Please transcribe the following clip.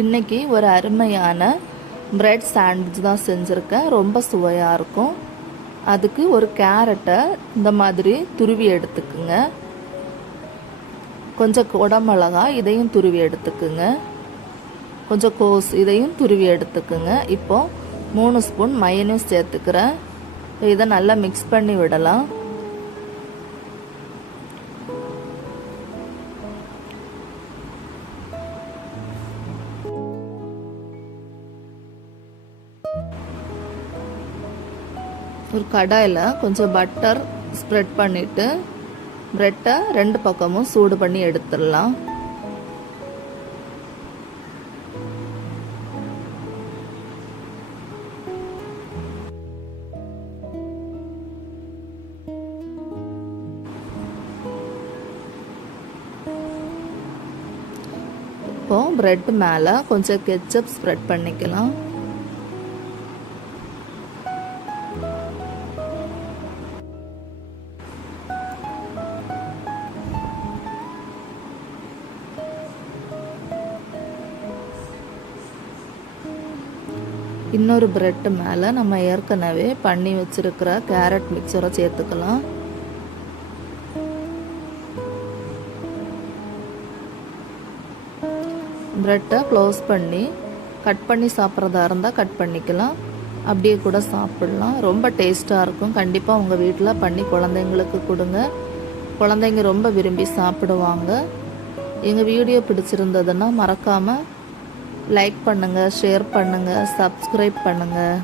இன்றைக்கி ஒரு அருமையான பிரெட் சாண்ட்விச் தான் செஞ்சுருக்கேன். ரொம்ப சுவையாக இருக்கும். அதுக்கு ஒரு கேரட்டை இந்த மாதிரி துருவி எடுத்துக்குங்க. கொஞ்சம் குடமிளகா இதையும் துருவி எடுத்துக்குங்க. கொஞ்சம் கோஸ் இதையும் துருவி எடுத்துக்குங்க. இப்போது 3 ஸ்பூன் மயோனைஸ் சேர்த்துக்கிறேன். இதை நல்லா மிக்ஸ் பண்ணி விடலாம். ஒரு கடாயில் கொஞ்சம் பட்டர் ஸ்ப்ரெட் பண்ணிவிட்டு ப்ரெட்டை 2 பக்கமும் சூடு பண்ணி எடுத்துடலாம். இப்போது ப்ரெட் மேலே கொஞ்சம் கெச்சப் ஸ்ப்ரெட் பண்ணிக்கலாம். இன்னொரு பிரெட் மேலே நம்ம ஏற்கனவே பண்ணி வச்சிருக்கிற கேரட் மிக்சரை சேர்த்துக்கலாம். பிரெட்டை க்ளோஸ் பண்ணி கட் பண்ணி சாப்பிட்றதா இருந்தால் கட் பண்ணிக்கலாம். அப்படியே கூட சாப்பிடலாம். ரொம்ப டேஸ்ட்டாக இருக்கும். கண்டிப்பாக உங்கள் வீட்டில் பண்ணி குழந்தைங்களுக்கு கொடுங்க. குழந்தைங்க ரொம்ப விரும்பி சாப்பிடுவாங்க. எங்கள் வீடியோ பிடிச்சிருந்ததுன்னா மறக்காமல் லைக் பண்ணுங்கள், ஷேர் பண்ணுங்கள், சப்ஸ்கிரைப் பண்ணுங்கள்.